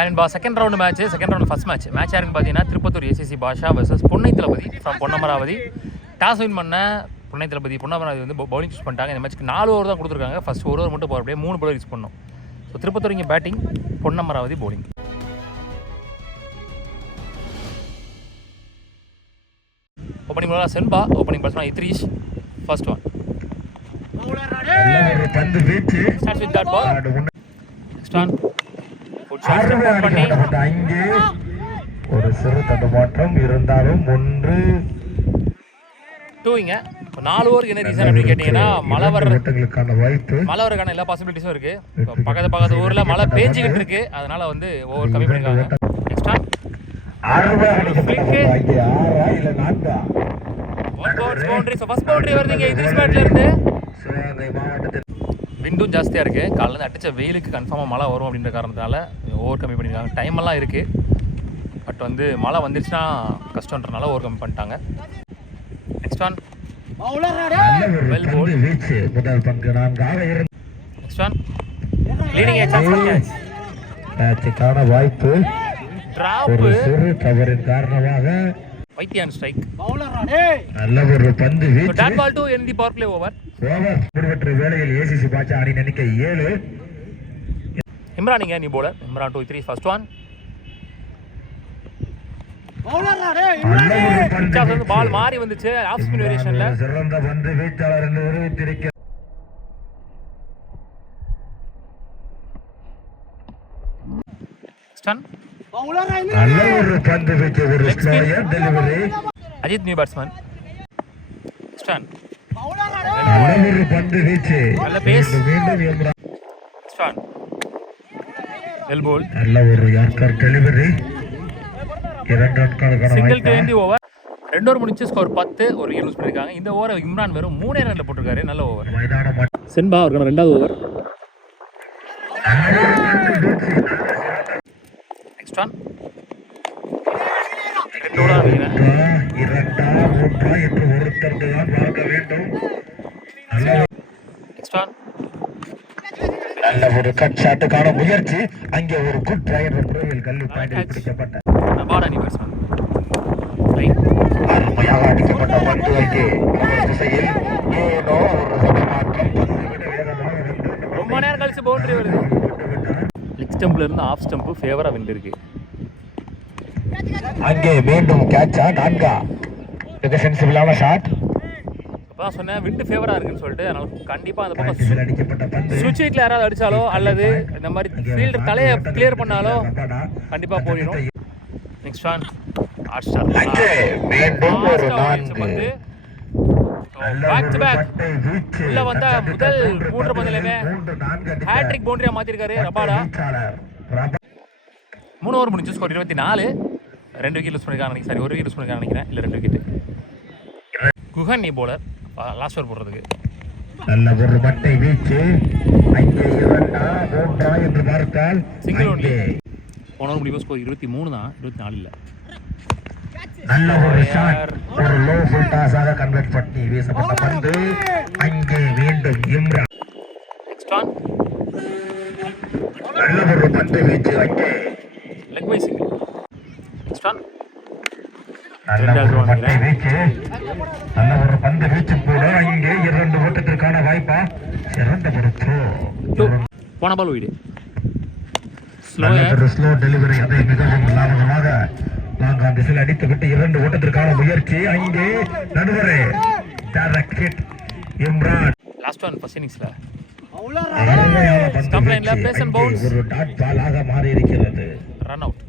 And second round first match யாருன்னு பார்த்தீங்கன்னா Tirupattur ACC பாஷா versus பொன்னை Thalapathy from Ponnamaravathi. Toss win பண்ண பொன்னை தளபதி பொன்னமராவதி வந்து பவுலிங் யூஸ் பண்ணிட்டாங்க. இந்த மேட்ச்க்கு 4 ஓவர் தான் கொடுத்துருக்காங்க. ஃபர்ஸ்ட் 1 ஓவர் மட்டும் போகிற அப்படியே 3 பவுலர் யூஸ் பண்ணோம். ஸோ திருப்பத்தூர் இங்கே batting, Ponnamaravathi bowling. Opening bowler Senba, opening batsman Idris. First one starts with dot ball. Next one good shot step பண்ணி அங்கே ஒரு சிறு தடுமாற்றம் இருந்தாலும் 1-2ங்க. 4 ஓவருக்கு என்ன ரீசன் அப்படின்னு கேட்டிங்கன்னா மழை வரக்கான எல்லா பாசிபிலிட்டிஸும் இருக்கு. பக்கத்து ஊரில் மழை பேஞ்சிக்கிட்டு இருக்கு, அதனால வந்து ஓவர் கம்மி பண்ணிருக்காங்க. நெக்ஸ்ட் ஒன் பவுண்டரி வருதுங்க இத்ரீஷ் பேட்ல இருந்து. விண்டும் ஜாஸ்தியாக இருக்குது, காலையில் அடித்த வெயிலுக்கு கன்ஃபார்மாக மழை வரும் அப்படின்ற காரணத்தினால ஓவர் கம்மி பண்ணியிருக்காங்க. டைம் எல்லாம் இருக்குது, பட் வந்து மழை வந்துருச்சுன்னா கஷ்டன்றனால ஓவர் கம்மி பண்ணிட்டாங்க. Next one well bowled. Next one leading மேட்சுக்கான வாய்ப்பு டிராப் தவறின் காரணமாக வைத்தியான் ஸ்ட்ரைக். நல்ல ஒரு பந்து வீச்சு. Dot ball to end the power play over. முடிவற்ற வேளையில் ஏசிசி பாட்சா அணி எண்ணிக்கை 7. இம்ரான் இங்க நீ bowler. Imran 2-3 first one. Ball மாறி வந்துச்சு ஆஃப் ஸ்பின் வேரியேஷன்ல. சிறந்த பந்து வீச்சாளர் என்று நிரூபித்திருக்கிறார். நல்ல ஒரு பந்து வீச்சு, ஒரு slower delivery. Ajith new batsman. ஸ்டான் நல்ல ஒரு பந்து வீச்சு, நல்ல பேஸ். மீண்டும் இம்ரான். ஸ்டான் வெல் போல். நல்ல ஒரு யார்கர் டெலிவரி. 2 ரன்களுக்கான single to end the over. 2 over முடிச்சு ஸ்கோர் 10. ஒரு யூஸ் பண்ணிருக்காங்க. இந்த ஓவர் இம்ரான் வெறும் 3 ரன்ல போட்டிருக்காரு. நல்ல ஓவர். சென்பா அவருக்கான 2வது ஓவர். நெக்ஸ்ட் ஒன் நல்ல ஒரு கட் ஷாட்டுக்கான முயற்சி. அங்கே ஒரு குட் டிரைவர் முறையில் கல்லு பாயிண்டில் பிடிக்கப்பட்ட அருமையாக அடிக்கப்பட்ட பந்து அங்கே திசையில் ஏதோ ஒரு தடுமாற்றம். ரொம்ப நேரம் கழிச்சு பவுண்டரி வருது. லெக் ஸ்டம்பில் இருந்து ஆஃப் ஸ்டம்ப் ஃபேவரா விண்டிருக்கு. அங்கே மீண்டும் கேட்சா நான்கா. மிக சென்சிபிளான ஷாட். அப்பதான் சொன்னேன் விண்டு ஃபேவரா இருக்குன்னு சொல்லிட்டு. அதனால கண்டிப்பா அந்த பக்கம் சுவிட்ச் ஹிட்ல யாராவது அடிச்சாலோ அல்லது இந்த மாதிரி ஃபீல்டர் தலையை கிளியர் பண்ணாலோ கண்டிப்பா போயிடும். Next one hot star. அங்கே மீண்டும் ஒரு 4. பேக் டு பேக் உள்ள வந்த முதல் 3 பந்துலயுமே ஹேட்ரிக் பவுண்டரியா மாத்திருக்காரு ரபாடா. 3 ஓவர் முடிஞ்சு ஸ்கோர் 24. 2 விக்கெட் யூஸ் பண்ணிருக்காங்க. சாரி 1 விக்கெட் யூஸ் பண்ணிருக்காங்க நினைக்கிறேன். இல்ல 2 விக்கெட். குஹன் நீ போலர் லாஸ்ட் ஓவர் போடுறதுக்கு. நல்ல ஒரு மட்டை வீச்சு. அங்கே 2 3 என்று பார்த்தால் சிங்கிள் ஒன்லி. போன ஓவர் முடிவு ஸ்கோர் 23 தான், 24 இல்ல. நல்ல ஒரு ஷாட், ஒரு லோ ஃபுல் டாஸாக கன்வெர்ட் பண்ணி வீசப்பட்ட பந்து. அங்கே மீண்டும் இம்ரான். நெக்ஸ்ட் ஒன் நல்ல ஒரு பந்து வீச்சு. அங்கே leg by single. Next one நல்ல ஒரு மட்டை வீச்சு. நல்ல ஒரு பந்து வீச்சு கூட. இங்கே 2 ஓட்டத்திற்கான வாய்ப்பா. சிறந்த ஒரு த்ரோ. போன பால் வீடு ஸ்லோ டெலிவரி. அதை மிகவும் லாபகமாக நான்காம் திசையில் அடித்துவிட்டு 2 ஓட்டத்திற்கான முயற்சி. அங்கே நடுவரே direct hit Imran. Last one first இன்னிங்ஸ்ல ஒரு டாட் பாலாக மாறி இருக்கிறது. Run out.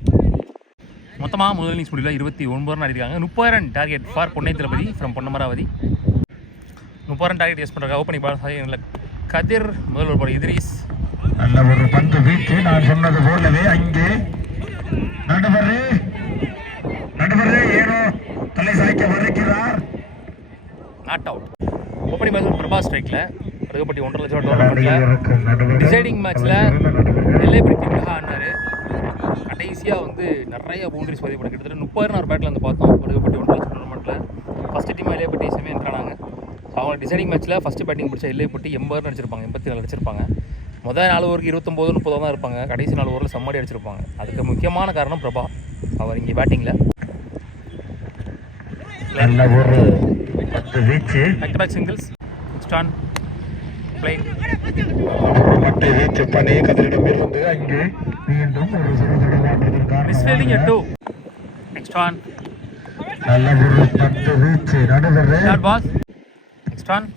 மொத்தமா முதல் இன்னிங்ஸ் முடியல 29 ரன் அடிக்காங்க. 30 run target for Ponnai Thalapathy from Ponnamaravathi. 30 run target use பண்றாங்க. ஓப்பனிங் பால் கதிர், முதல் ஒரு இத்ரீஸ். நல்ல ஒரு பந்து வீச்சு. நான் சொன்னது போலவே அங்கே நடுவரே ஏனோ தலை சாய்க்க வருகிறார். Not out. ஓப்பனிங் பால் பிரபாஸ் ஸ்ட்ரைக்ல அதுக்கப்பட்டி 1.5 லட்சம் டோர்னமெண்ட்ல டிசைடிங் மேட்ச்ல எல்லைப்படி டீமுக்காக ஆடினாரு. கடைசியா வந்து நிறைய பவுண்டரிஸ் பதிவு பண்ண கிட்டத்தட்ட 30 ரன் பேட்ல வந்து பார்த்தோம். அதுக்கப்பட்டி 1.5 லட்சம் டோர்னமெண்ட்ல ஃபர்ஸ்ட் டீம் எல்லைப்பட்டி செமி என்ட்ரானாங்க. அவங்க டிசைடிங் மேட்ச்ல ஃபர்ஸ்ட் பேட்டிங் பிடிச்ச எல்லைப்பட்டி 80 ரன் அடிச்சிருப்பாங்க, 84 அடிச்சிருப்பாங்க. முதல் 4 ஓவருக்கு 29-30 தான் இருப்பாங்க. கடைசி 4 ஓவரில் சம்மாடி அடிச்சிருப்பாங்க. அதுக்கு முக்கியமான காரணம் பிரபா. அவர் இங்கே பேட்டிங்கில் நல்ல ஒரு 10 வீச்சு, பேக் டு பேக் சிங்கிள்ஸ். ஸ்டான் பிளே மட்டை வீச்சு பண்ணி கதிரிடமிருந்து அங்கே மீண்டும் ஒரு சுரதடமாற்றத்திற்கான மிஸ்ஃபீல்டிங் எட் 2. நெக்ஸ்ட் ஆன் நல்ல ஒரு 10 வீச்சு நடுவர் டாட் பால். நெக்ஸ்ட் ஆன்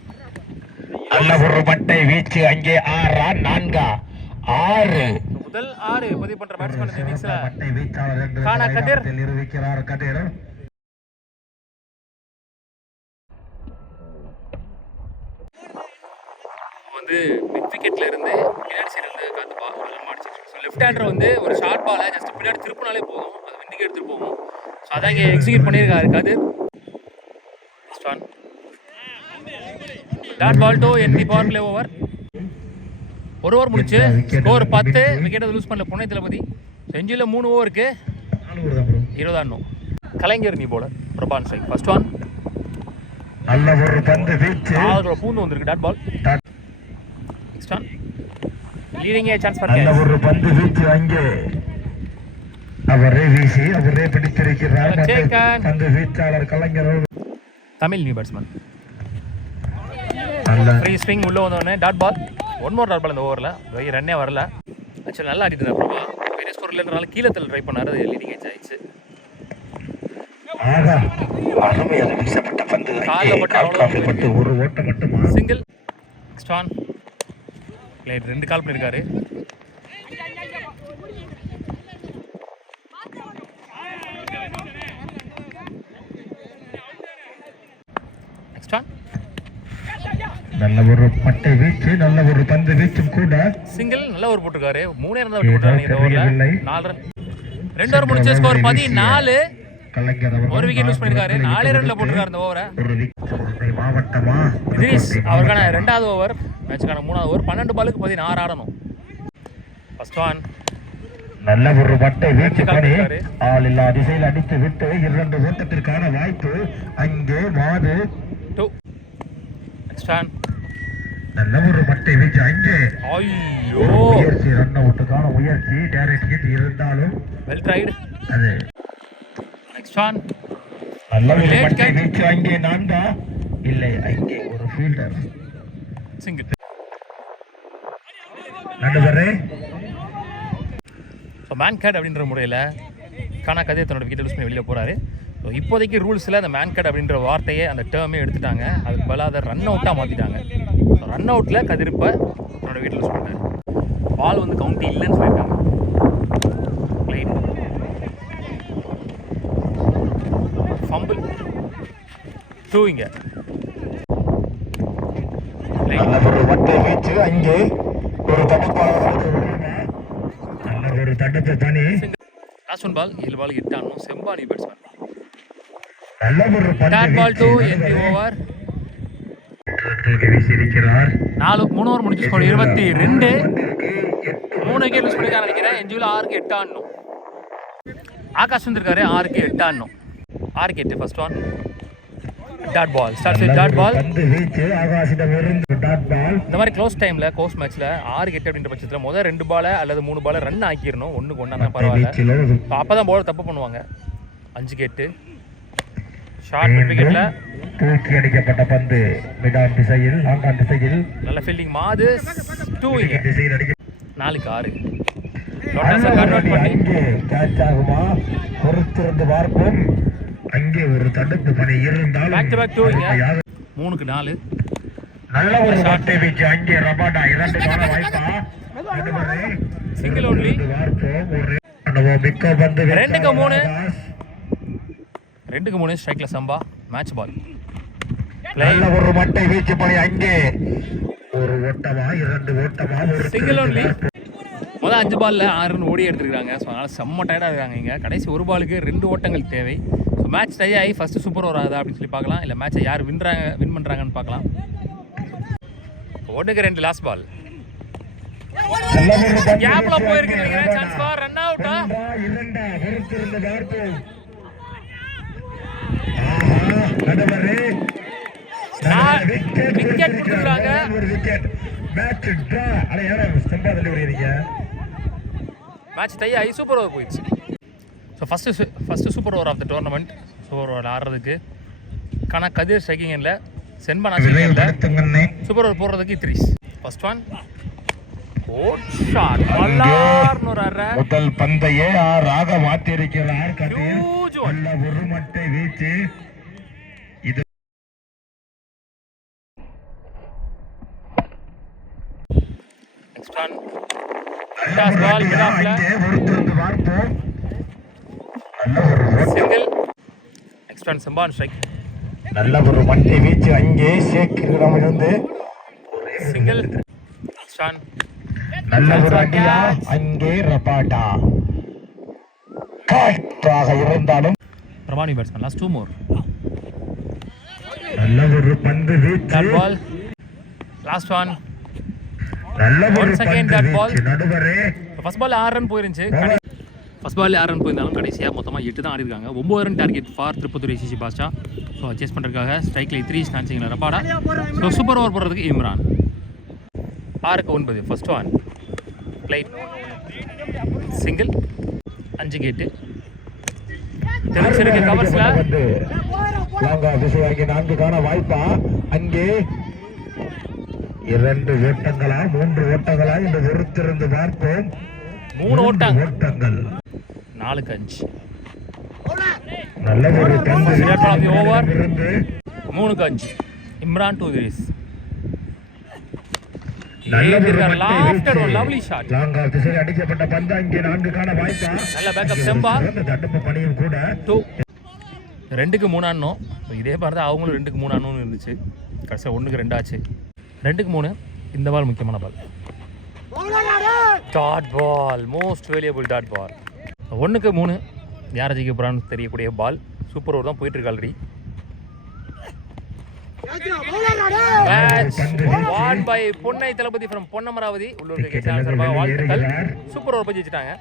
நல்ல ஒரு மட்டை வீச்சு அங்கே 6 முதல் 6 பதிவு பண்ற பேட்ஸ்மேன் இன்னிங்ஸ்ல மட்டை வீச்சாளர் என்று கானா கதிர் நிரூபிக்கிறார் கதிர். வந்து மிட் விக்கெட்ல இருந்து பின்னாடி சைடு இருந்து காத்து பால் அடிச்சிட்டு. ஸோ லெஃப்ட் ஹேண்டர் வந்து ஒரு ஷார்ட் பாலை ஜஸ்ட் பின்னாடி திருப்பினாலே போதும், அது விண்டிக்கு எடுத்துட்டு போகும். ஸோ அதான் இங்கே எக்ஸிக்யூட் பண்ணியிருக்காரு கதிர். ஸ்டான் dot ball to end the power play over. ஒரு ஓவர் முடிச்சு ஸ்கோர் 10. விக்கெட் லூஸ் பண்ணல புனே தளபதி. செஞ்சுல 3 ஓவருக்கு 20 ஆடணும். கலைஞர் நீ போல பிரபான் ஸ்ட்ரைக். ஃபர்ஸ்ட் ஒன் நல்ல ஒரு பந்து வீச்சு பூந்து வந்திருக்கு. Dot ball. Next one leading a chance for நல்ல ஒரு பந்து வீச்சு அங்கே அவரே வீசி அவரே பிடித்திருக்கிறார். பந்து வீச்சாளர் கலைஞர் தமிழ் நியூ பேட்ஸ்மேன். நல்ல ஃப்ரீ ஸ்விங் உள்ள வந்தோடனே dot ball. One more dot ball இந்த ஓவரில் ரன்னே வரல. ஆக்சுவலி நல்லா ஆடிட்டு பிரபா. பெரிய ஸ்கோர் இல்லைன்றனால கீழே தள்ள ட்ரை பண்ணாரு. அது லீடிங் ஏஜ் ஆயிடுச்சு. அருமையாக வீசப்பட்ட பந்து பட்டு ஒரு ஓட்டம் மட்டுமா. சிங்கிள். நெக்ஸ்ட் ஆன் பிளே 2 கால் பண்ணியிருக்காரு. நெக்ஸ்ட் ஆன் நல்ல ஒரு மட்டை வீச்சு நல்ல ஒரு பந்து வீச்சும் கூட. சிங்கிள் நல்ல ஓவர் போட்டிருக்காரு. 3 ரன் விட்டு போட்டாரு இந்த ஓவர்ல. 4 ரன். 2 ஓவர் முடிச்ச ஸ்கோர் 14. கலைஞர் ஒரு விக்கெட் லூஸ் பண்ணிருக்காரு. 4 ரன்ல போட்டிருக்காரு இந்த ஓவரை. ஒரு விக்கெட் மாவட்டமா தினேஷ் அவருக்கான 2வது ஓவர், மேட்சுக்கான 3வது ஓவர். 12 பாலுக்கு 16 ஆடணும். ஃபர்ஸ்ட் ஒன் நல்ல ஒரு மட்டை வீச்சு பண்ணி ஆள் இல்லா திசையில் அடித்து விட்டு 2 ஓட்டத்திற்கான வாய்ப்பு அங்கே மாது 2. நெக்ஸ்ட் ஒன் நல்ல ஒரு மட்டை வீச்சு அங்கே ஐயோ முயற்சி ரன் அவுட்டுக்கான முயற்சி டைரக்ட் ஹிட் இருந்தாலும் வெல் ட்ரைடு. அது நெக்ஸ்ட் ஒன் நல்ல ஒரு மட்டை வீச்சு அங்கே நான்தா இல்லை அங்கே ஒரு ஃபீல்டர் சிங்கிள். நடுவரே ஸோ மேன் கேட் அப்படின்ற முறையில் கானா கதிர் தன்னோட விக்கெட் லூஸ் பண்ணி வெளியில் போகிறாரு. ஸோ இப்போதைக்கு ரூல்ஸில் அந்த மேன் கேட் அப்படின்ற வார்த்தையை அந்த டேர்மே எடுத்துட்டாங்க. அதுக்கு பதிலாக அதை ரன் அவுட்டாக மாற்றிட்டாங்க. ஸோ ரன் அவுட்டில் கதிர் இப்போ தன்னோட விக்கெட் லூஸ் பண்ணிட்டாரு. பால் வந்து கவுண்டி இல்லைன்னு சொல்லியிருக்காங்க. லைன் ஃபம்பிள் 2 இங்கே. நல்ல ஒரு மட்டை வீச்சு அங்கே ஒரு தடுப்பாளர் நல்ல ஒரு தடுப்பு பணி. லாஸ்ட் ஒன் பால் 7 பால் 8 ஆடணும். செம்பானி பேட்ஸ்மேன். நல்ல ஒரு டாட் பால் 2 என்டி ஓவர். வீசியிருக்கிறார். 3 ஓவர் முடிஞ்சு ஸ்கோர் 22. 3 விக்கெட் லூஸ் பண்ணிருக்காரு நினைக்கிறேன். என்ஜியில் 6க்கு 8 ஆடணும். ஆகாஷ் வந்திருக்காரு. 6க்கு 8 ஆடணும். 6க்கு 8. First one dot ball. Start with dot ball. பந்து வீச்சு ஆகாஷிடம் இருந்து டாட் பால். இந்த மாதிரி க்ளோஸ் டைம்ல கோர்ஸ் மேட்ச்ல 6க்கு 8 அப்படின்ற பட்சத்தில் முதல் 2 பால் அல்லது 3 பால் ரன் ஆக்கிடணும். 1க்கு 1 ஆனா பரவாயில்ல. அப்பதான் பவுலர் தப்பு பண்ணுவாங்க. 5க்கு 8 ஷார்ட் விக்கெட்ல தூக்கி அடிக்கப்பட்ட பந்து மிடான் திசையில் லாங்கான் திசையில் நல்ல ஃபீல்டிங் மாது 2 இங்க. திசையில் அடிக்க 4க்கு 6 லோட்டஸை கன்வெர்ட் பண்ணி கேட்ச் ஆகுமா பொறுத்திருந்து பார்ப்போம். அங்கே ஒரு தடுப்பு பணி இருந்தாலும் பேக் டு பேக் 2 இங்க. 3க்கு 4 நல்ல ஒரு மட்டை வீச்சு அங்கே ரபாடா 2 கான வாய்ப்பா. Single only. மிக்க பந்து 2க்கு 3 2க்கு 3 ஸ்ட்ரைக்ல சம்பா. Match ball. நல்ல ஒரு மட்டை வீச்சு பணி அங்கே ஒரு ஓட்டமா 2 ஓட்டமா ஒரு சிங்கிள் ஒன்லி. முதல் 5 பால்ல 6 ரன் ஓடி எடுத்துருக்காங்க. ஸோ அதனால செம்ம டயர்டாக இருக்காங்க. இங்கே கடைசி ஒரு பாலுக்கு 2 ஓட்டங்கள் தேவை. ஸோ மேட்ச் டை ஆகி ஃபர்ஸ்ட் சூப்பர் ஓவர் ஆகுதா அப்படின்னு சொல்லி பார்க்கலாம். இல்லை மேட்சை யார் வின் பண்ணுறாங்கன்னு பார்க்கலாம். 1க்கு 2 லாஸ்ட் பால். கேப்ல போயிருக்கு நினைக்கிறேன். சான்ஸ் ஃபார் ரன் அவுட்டா. விக்கெட் கொடுத்துறாங்க. Match draw. அட யாரா ஸ்டம்பா தள்ளி வரீங்க? மேட்ச் டை ஆகி சூப்பர் ஓவர் போயிடுச்சு. So first super over of the tournament. Super over ஆடுறதுக்கு கதிர் ஸ்ட்ரைக்கிங் இல்லை, சென்பான் விரைவுபடுத்துங்கண்ணே. சூப்பர் ஓவர் போடுறதுக்கு த்ரீஸ். ஃபர்ஸ்ட் ஒன் கோட் ஷாட், மல்லார்னு ஒரு அரை. முதல் பந்தையே ஆறாக மாற்றியிருக்கிறார் கதிர். Huge one. நல்ல ஒரு மட்டை வீச்சு. இது நெக்ஸ்ட் ஒன் டாஸ் பால் மிட் ஆஃப்ல ஒருத்தருக்கு பார்ப்போம். நல்ல ஒரு சிங்கிள். நெக்ஸ்ட் ஒன் சென்பான் ஸ்ட்ரைக், நல்ல ஒரு மட்டை வீச்சு. அங்கே சேக்கிரம் இருந்து சிங்கிள். நெக்ஸ்ட் ஒன் நல்ல ஒரு அடியா. அங்கே ரபாட்டா காற்றாக இருந்தாலும் பிரமாணி பேட்ஸ்மேன். Last 2 more. நல்ல ஒரு பந்து வீச்சு. Dot ball. Last one. நல்ல ஒரு Once again பந்து that ball. வீச்சு. நடுவரே ஃபர்ஸ்ட் பால் 6 ரன் போயிருந்துச்சு. ஃபர்ஸ்ட் பால் 6 ரன் போயிருந்தாலும் கடைசியாக மொத்தமாக 8 தான் ஆடிருக்காங்க. 9 run target for Tirupattur ACC பாஸ்டா. ஸோ சேஸ் பண்ணுறதுக்காக ஸ்ட்ரைக்ல 3 ஸ்டான்சிங்கில் ரபாடா. ஸோ சூப்பர் ஓவர் போடுறதுக்கு இம்ரான். 6க்கு 9. First one flight single. 5 கேட்டு தெரிஞ்சிருக்கு கவர்ஸ்ல. திசை வாங்கி 4 காண வாய்ப்பா. அங்கே 2 ஓட்டங்களா 3 ஓட்டங்களா என்று பொறுத்திருந்து பார்ப்போம். 3 ஓட்டங்கள். 4க்கு 5. நல்ல ஒரு பந்து ஓவர். இருந்து 3க்கு 5. இம்ரான் 2 threes. நல்ல ஒரு லவ்லி ஷாட். லாங்கா திசையில் அடிக்கப்பட்ட பந்து. அங்கே 4 காண வாய்ப்பா. நல்ல பேக்கப் செம்பா. தடுப்பு பணியும் கூட 2. 2க்கு 3 ஆனோம். இதே மாதிரி தான் அவங்களும் 2க்கு 3 ஆனோன்னு இருந்துச்சு. கடைசியாக 1க்கு 2 ஆச்சு. 2க்கு 3. இந்த பால் முக்கியமான ball. Dot ball, most valuable dot ball. 1க்கு 3 யார் ஜெயிக்க போறான்னு தெரியக்கூடிய பால். சூப்பர் ஓவர் தான் போயிட்டு இருக்கு ஆல்ரெடி. மேட்ச் வான் பை பொன்னை தளபதி ஃப்ரம் பொன்னமராவதி. உள்ளூர் கிரிக்கெட் சேனல் சார்பாக வாழ்த்துக்கள். சூப்பர் ஓவர் போய் ஜெயிச்சிட்டாங்க.